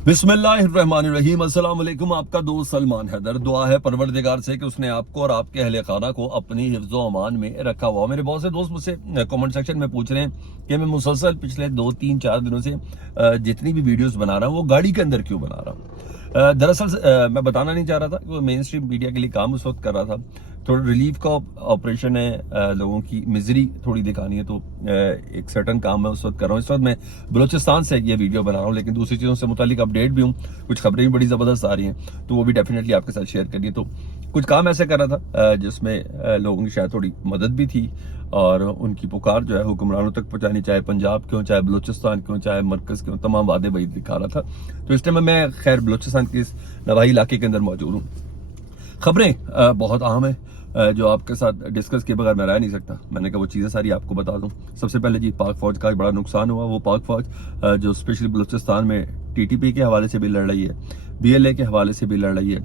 बिस्मिल्लाहिर्रहमानिर्रहीम। अस्सलाम वालेकुम। आपका दोस्त सलमान हैदर। दुआ है परवरदिगार से कि उसने आपको और आपके अहले खाना को अपनी हिफ्ज़ व अमान में रखा हुआ। मेरे बहुत से दोस्त मुझसे कमेंट सेक्शन में पूछ रहे हैं कि मैं मुसलसल पिछले 2 3 4 दिनों से जितनी भी वीडियोस बना रहा हूँ वो गाड़ी के अंदर क्यों बना रहा हूँ। दरअसल मैं बताना नहीं चाह रहा था कि वो मेन स्ट्रीम मीडिया के लिए काम उस वक्त कर रहा था। थोड़ा रिलीफ का ऑपरेशन है, लोगों की मिजरी थोड़ी दिखानी है, तो एक सर्टन काम मैं उस वक्त कर रहा हूँ। इस वक्त मैं बलोचिस्तान से ये वीडियो बना रहा हूँ, लेकिन दूसरी चीज़ों से मुतालिक अपडेट भी हूँ। कुछ खबरें भी बड़ी ज़बरदस्त आ रही हैं, तो वो भी डेफिनेटली आपके साथ शेयर करनी है। तो कुछ काम ऐसे कर रहा था जिसमें लोगों की शायद थोड़ी मदद भी थी, और उनकी पुकार जो है हुक्मरानों तक पहुँचानी, चाहे पंजाब क्यों, चाहे बलोचिस्तान क्यों, चाहे मरकज़ क्यों, तमाम वादे वही दिखा रहा था। तो इस टाइम मैं खैर बलोचिस्तान के इस नवाही इलाके के अंदर मौजूद हूँ। खबरें बहुत अहम है जो आपके साथ डिस्कस किए बगैर मैं रह नहीं सकता। मैंने कहा वो चीज़ें सारी आपको बता दूं। सबसे पहले जी, पाक फौज का बड़ा नुकसान हुआ। वो पाक फौज जो स्पेशली बलूचिस्तान में टीटीपी के हवाले से भी लड़ रही है, बीएलए के हवाले से भी लड़ रही है,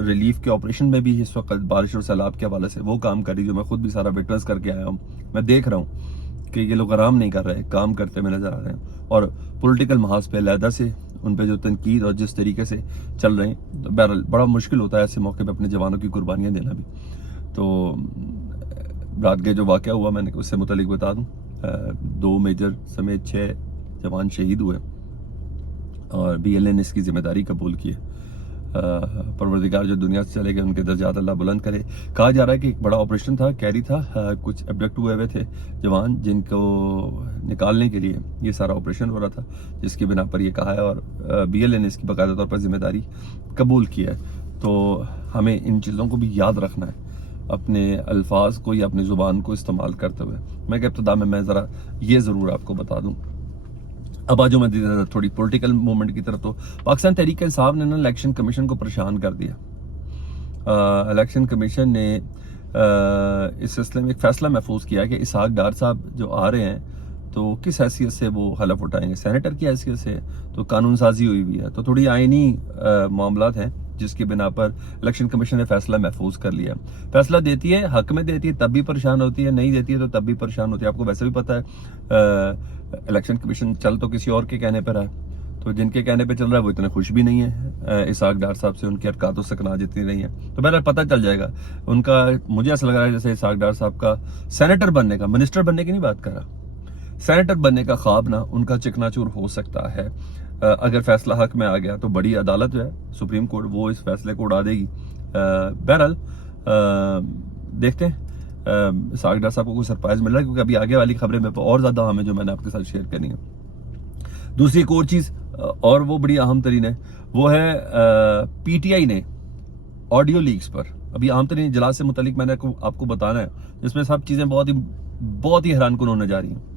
रिलीफ के ऑपरेशन में भी इस वक्त बारिश और सैलाब के हवाले से वो काम कर रही है, जो मैं खुद भी सारा विटनेस करके आया हूँ। मैं देख रहा हूँ कि ये लोग आराम नहीं कर रहे, काम करते हुए नजर आ रहे हैं, और पॉलिटिकल महाज पे अलहदा से उन पे जो तनकीद और जिस तरीके से चल रहे हैं, तो बहरहाल बड़ा मुश्किल होता है ऐसे मौके पे अपने जवानों की कुर्बानियां देना भी। तो रात के जो वाक़या हुआ, मैंने उससे मुतालिक बता दूं, 2 मेजर समेत 6 जवान शहीद हुए, और बीएलए ने इसकी जिम्मेदारी कबूल की है। परवरदिगार जो दुनिया से चले गए, उनके दर्जात अल्लाह बुलंद करे। कहा जा रहा है कि एक बड़ा ऑपरेशन था, कैरी था, कुछ अबडक्ट हुए थे जवान, जिनको निकालने के लिए ये सारा ऑपरेशन हो रहा था, जिसकी बिना पर ये कहा है, और बीएलए ने इसकी बाकायदा तौर पर जिम्मेदारी कबूल की है। तो हमें इन चीज़ों को भी याद रखना है, अपने अल्फाज को या अपनी ज़ुबान को इस्तेमाल करते हुए। मैं इब्तिदा में मैं ज़रा ये ज़रूर आपको बता दूँ। अब आज मैं थोड़ी पॉलिटिकल मूवमेंट की तरफ, तो पाकिस्तान तहरीक इंसाफ ने ना इलेक्शन कमीशन को परेशान कर दिया। इलेक्शन कमीशन ने इस सिलसिले में एक फैसला महफूज किया कि इसहाक डार साहब जो आ रहे हैं, तो किस हैसियत से वो हलफ उठाएंगे। सेनेटर की हैसियत से, तो कानून साजी हुई हुई है, तो थोड़ी आइनी मामलात हैं जिसकी बिना पर इलेक्शन कमीशन ने फैसला महफूज कर लिया। फैसला देती है, हक में देती है, तब भी परेशान होती है, नहीं देती है तो तब भी परेशान होती है। आपको वैसे भी पता है इलेक्शन कमीशन चल तो किसी और के कहने पर है, तो जिनके कहने पे चल रहा है वो इतने खुश भी नहीं है इसहाक डार साहब से, उनकी हरकत तो सकना जितनी नहीं है। तो बहरहाल पता चल जाएगा उनका। मुझे ऐसा लग रहा है जैसे इसहाक डार साहब का सेनेटर बनने का, मिनिस्टर बनने की नहीं बात कर रहा, सेनेटर बनने का ख्वाब ना उनका चिकनाचूर हो सकता है। अगर फैसला हक में आ गया तो बड़ी अदालत जो है सुप्रीम कोर्ट, वो इस फैसले को उड़ा देगी। बहरहाल देखते हैं इसहाक डार साहब को कोई सरप्राइज मिल रहा है, क्योंकि अभी आगे वाली खबरें में और ज्यादा हमें जो मैंने आपके साथ शेयर करनी है। दूसरी एक और चीज, और वो बड़ी अहम तरीन है, वो है पीटीआई ने ऑडियो लीक्स पर, अभी अहम तरीन इजलास से मुतालिक मैंने आपको बताना है, जिसमें सब चीजें बहुत ही हैरानकुन होने जा रही हैं।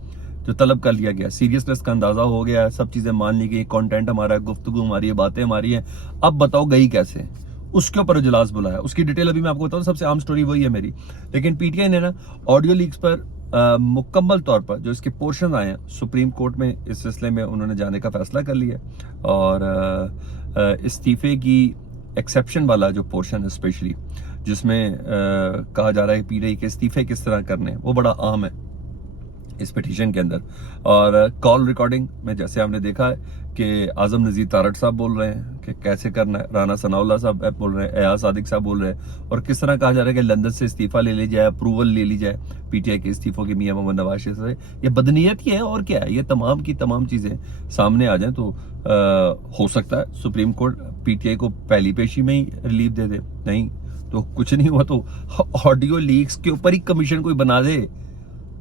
जो तलब कर लिया गया, सीरियसनेस का अंदाजा हो गया है, सब चीजें मान ली गई, कंटेंट हमारा है, गुफ्तगू हमारी है, बातें हमारी हैं। अब बताओ गई कैसे, उसके ऊपर इजलास बुलाया, उसकी डिटेल अभी मैं आपको बताऊं। सबसे आम स्टोरी वही है मेरी, लेकिन पीटीआई ने ना ऑडियो लीक्स पर मुकम्मल तौर पर जो इसके पोर्शन आए हैं, सुप्रीम कोर्ट में इस सिलसिले में उन्होंने जाने का फैसला कर लिया, और इस्तीफे की एक्सेप्शन वाला जो पोर्शन है स्पेशली, जिसमें कहा जा रहा है पीटीआई के इस्तीफे किस तरह करने हैं, वो बड़ा अहम है इस पिटीशन के अंदर। और कॉल रिकॉर्डिंग में जैसे आपने देखा है कि आजम नजीर तारड़ साहब बोल रहे हैं कि कैसे करना है, राना सनाउल्लाह साहब बोल रहे हैं, एयाज सादिक साहब बोल रहे हैं, और किस तरह कहा जा रहा है कि लंदन से इस्तीफा ले ली जाए, अप्रूवल ले ली जाए पीटीआई के इस्तीफों की, मियां मोहम्मद नवाज शरीफ से। ये बदनीयत ही है और क्या है। ये तमाम की तमाम चीजें सामने आ जाएं तो हो सकता है सुप्रीम कोर्ट पीटीआई को पहली पेशी में ही रिलीफ दे दे, नहीं तो कुछ नहीं हुआ तो ऑडियो लीक्स के ऊपर ही कमीशन कोई बना दे।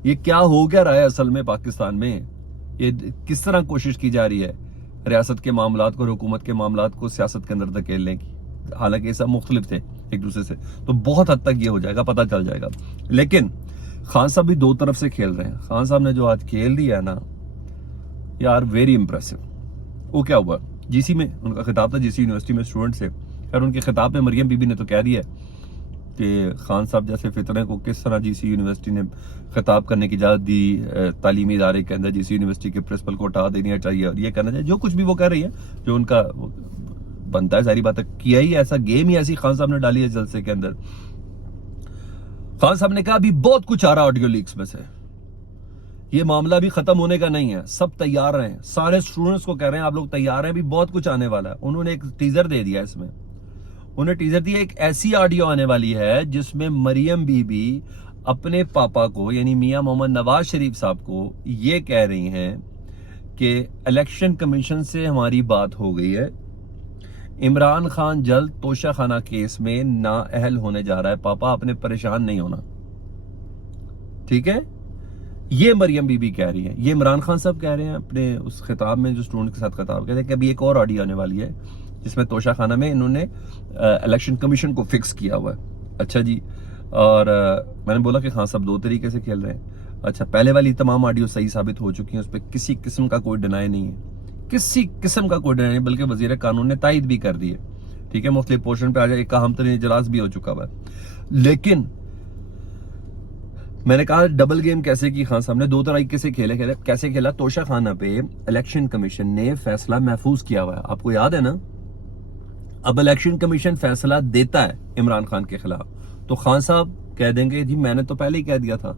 ये क्या हो क्या रहा है असल में पाकिस्तान में, ये किस तरह कोशिश की जा रही है रियासत के मामलात को, हुकूमत के मामलात को सियासत के अंदर धकेलने की, हालांकि ये सब मुख्तलिफ थे एक दूसरे से। तो बहुत हद तक ये हो जाएगा, पता चल जाएगा। लेकिन खान साहब भी दो तरफ से खेल रहे हैं। खान साहब ने जो आज खेल दिया है ना यार, वेरी इंप्रेसिव। वो क्या हुआ, जीसी में उनका खिताब था, जीसी यूनिवर्सिटी में स्टूडेंट से, और उनके खिताब में मरियम बीबी ने तो कह दिया कि खान साहब जैसे फितरे को किस तरह जीसी यूनिवर्सिटी ने खिताब करने की इजाजत दी, तालीमी इदारे के अंदर जीसी यूनिवर्सिटी के प्रिंसिपल को हटा देना चाहिए, और ये करना चाहिए, जो कुछ भी वो कह रही है, जो उनका बनता है, सारी बातें किया ही ऐसा, गेम ही ऐसी खान साहब ने डाली है जलसे के अंदर। खान साहब ने कहा अभी बहुत कुछ आ रहा ऑडियो लीक्स में से, یہ معاملہ بھی ختم ہونے کا نہیں ہے، سب تیار ہیں، سارے اسٹوڈنٹس کو کہہ رہے ہیں آپ لوگ تیار ہیں، ابھی بہت کچھ آنے والا ہے۔ انہوں نے ایک ٹیزر دے دیا، اس میں انہیں ٹیزر دیا، ایک ایسی آڈیو آنے والی ہے جس میں مریم بی بی اپنے پاپا کو یعنی میاں محمد نواز شریف صاحب کو یہ کہہ رہی ہیں کہ الیکشن کمیشن سے ہماری بات ہو گئی ہے، عمران خان جلد توشہ خانہ کیس میں نااہل ہونے جا رہا ہے، پاپا آپ نے پریشان نہیں ہونا، ٹھیک ہے؟ یہ مریم بی بی کہہ رہی ہیں، یہ عمران خان صاحب کہہ رہے ہیں اپنے اس خطاب میں، جو اسٹوڈنٹ کے ساتھ خطاب کہتے ہیں کہ ابھی ایک اور آڈیو آنے والی ہے جس میں توشہ خانہ میں انہوں نے الیکشن کمیشن کو فکس کیا ہوا ہے۔ اچھا جی، اور میں نے بولا کہ خان صاحب دو طریقے سے کھیل رہے ہیں۔ اچھا، پہلے والی تمام آڈیو صحیح ثابت ہو چکی ہیں، اس پہ کسی قسم کا کوئی ڈینائی نہیں ہے، کسی قسم کا کوئی ڈینائی نہیں، بلکہ وزیر قانون نے تائید بھی کر دی ہے، ٹھیک ہے؟ مختلف پورشن پہ آ جائے، ایک اہم ترین اجلاس بھی ہو چکا ہوا ہے۔ لیکن میں نے کہا ڈبل گیم کیسے کی خان صاحب نے، دو طریقے سے کھیلے، کیسے کھیلا؟ توشہ خانہ پہ الیکشن کمیشن نے فیصلہ محفوظ کیا ہوا ہے، آپ کو یاد ہے نا؟ اب الیکشن کمیشن فیصلہ دیتا ہے عمران خان کے خلاف تو خان صاحب کہہ دیں گے جی میں نے تو پہلے ہی کہہ دیا تھا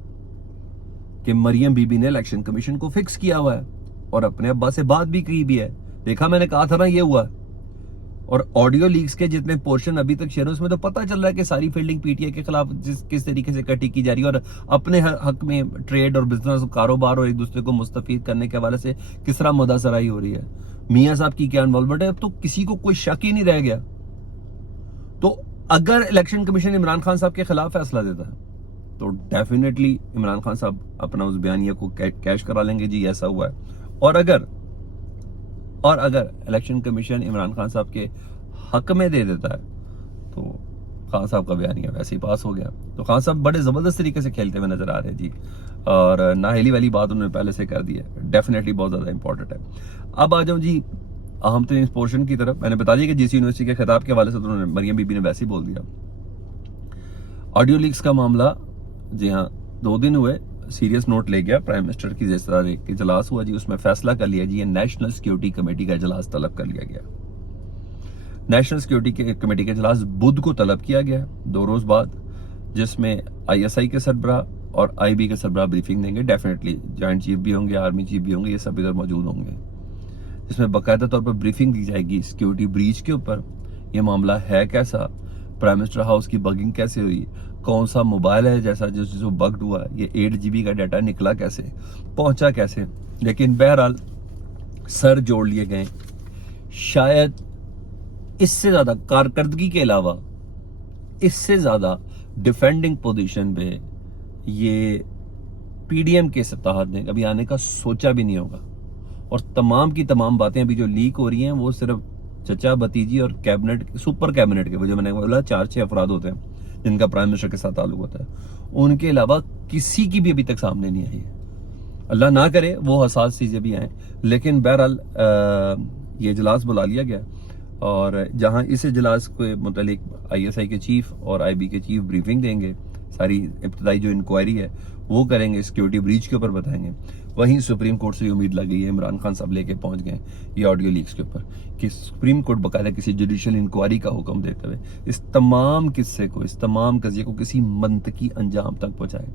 کہ مریم بی بی نے الیکشن کمیشن کو فکس کیا ہوا ہے اور اپنے ابا سے بات بھی کی بھی ہے، دیکھا میں نے کہا تھا نا یہ ہوا ہے۔ اور آڈیو لیکس کے جتنے پورشن ابھی تک شیئر، اس میں تو پتہ چل رہا ہے کہ ساری فیلڈنگ پی ٹی آئی کے خلاف کس طریقے سے کٹی کی جا رہی ہے، اور اپنے حق میں ٹریڈ اور بزنس کاروبار اور ایک دوسرے کو مستفید کرنے کے حوالے سے کس طرح مداثرائی ہو رہی ہے، میاں صاحب کی کیا انوالومنٹ ہے، اب تو کسی کو کوئی شک ہی نہیں رہ گیا۔ تو اگر الیکشن کمیشن عمران خان صاحب کے خلاف فیصلہ دیتا ہے تو ڈیفینیٹلی عمران خان صاحب اپنا اس بیانیہ کو کیش کرا لیں گے، جی ایسا ہوا ہے۔ اور اگر الیکشن کمیشن عمران خان صاحب کے حق میں دے دیتا ہے تو خان صاحب کا بیانیہ ویسے ہی پاس ہو گیا۔ تو خان صاحب بڑے زبردست طریقے سے کھیلتے ہوئے نظر آ رہے ہیں جی، اور نااہلی والی بات انہوں نے پہلے سے کر دی ہے، ڈیفینیٹلی بہت زیادہ امپورٹنٹ ہے۔ اب آ جاؤں جی اہم ترین پورشن کی طرف۔ میں نے بتا دیا کہ جی سی یونیورسٹی کے خطاب کے حوالے سے انہوں نے مریم بی بی نے ویسے ہی بول دیا۔ آڈیو لیکس کا معاملہ، جی ہاں 2 دن ہوئے، سیریس نوٹ لے گیا پرائم منسٹر کی، جس طرح ایک اجلاس ہوا جی، اس میں فیصلہ کر لیا جی، یہ نیشنل سیکیورٹی کمیٹی کا اجلاس طلب کر لیا گیا۔ نیشنل سیکیورٹی کمیٹی کا اجلاس بدھ کو طلب کیا گیا 2 روز بعد، جس میں آئی ایس آئی کے سربراہ اور آئی بی کے سربراہ بریفنگ دیں گے، ڈیفینیٹلی جوائنٹ چیف بھی ہوں گے، آرمی چیف بھی ہوں گے، یہ سب ادھر موجود ہوں گے، جس میں باقاعدہ طور پر بریفنگ دی جائے گی سیکیورٹی بریچ کے اوپر، یہ معاملہ ہے کیسا، پرائم منسٹر ہاؤس کی بگنگ کیسے ہوئی، کون سا موبائل ہے جیسا جس کو بگڈ ہوا ہے، یہ 8 GB کا ڈیٹا نکلا کیسے، پہنچا کیسے۔ لیکن بہرحال سر جوڑ لیے گئے، شاید اس سے زیادہ کارکردگی کے علاوہ اس سے زیادہ ڈیفینڈنگ پوزیشن پہ یہ پی ڈی ایم کے اتحاد نے کبھی آنے کا سوچا بھی نہیں ہوگا، اور تمام کی تمام باتیں ابھی جو لیک ہو رہی ہیں وہ صرف چچا بھتیجی اور کیبنٹ، سپر کیبنٹ کے، وہ جو میں نے بولا 4-6 افراد ہوتے ہیں جن کا پرائم منسٹر کے ساتھ تعلق ہوتا ہے، ان کے علاوہ کسی کی بھی ابھی تک سامنے نہیں آئی ہے۔ اللہ نہ کرے وہ حساس چیزیں بھی آئیں، لیکن بہرحال یہ اجلاس بلا لیا گیا، اور جہاں اس اجلاس کے متعلق آئی ایس آئی کے چیف اور آئی بی کے چیف بریفنگ دیں گے، ساری ابتدائی جو انکوائری ہے وہ کریں گے، سیکیورٹی بریچ کے اوپر بتائیں گے، وہیں سپریم کورٹ سے امید لگ گئی ہے، عمران خان صاحب لے کے پہنچ گئے یہ آڈیو لیکس کے اوپر، کہ سپریم کورٹ باقاعدہ کسی جوڈیشل انکوائری کا حکم دیتے ہوئے اس تمام قصے کو، اس تمام قضیے کو کسی منطقی انجام تک پہنچائے،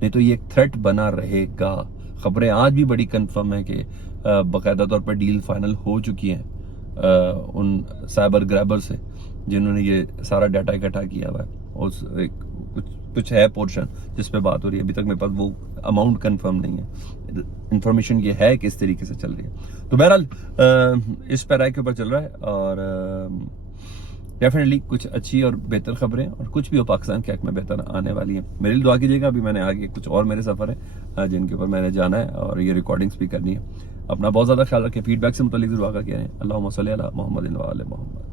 نہیں تو یہ ایک تھریٹ بنا رہے گا۔ خبریں آج بھی بڑی کنفرم ہیں کہ باقاعدہ طور پر ڈیل فائنل ہو چکی ہیں ان سائبر گریبر سے جنہوں نے یہ سارا ڈیٹا اکٹھا کیا ہوا ہے، اور کچھ ہے پورشن جس پہ بات ہو رہی ہے، ابھی تک میرے پاس وہ اماؤنٹ کنفرم نہیں ہے، انفارمیشن یہ ہے کہ اس طریقے سے چل رہی ہے۔ تو بہرحال اس پیرا کے اوپر چل رہا ہے، اور ڈیفینیٹلی کچھ اچھی اور بہتر خبریں اور کچھ بھی پاکستان کے حق میں بہتر آنے والی ہیں، میرے لیے دعا کیجیے گا۔ ابھی میں نے آگے کچھ اور میرے سفر ہے جن کے اوپر میں نے جانا ہے، اور یہ ریکارڈنگز بھی کرنی ہے۔ اپنا بہت زیادہ خیال رکھیں، فیڈ بیک سے متعلق ضرور آگاہ کیا ہے۔ اللہم صلی علی محمد و علی محمد۔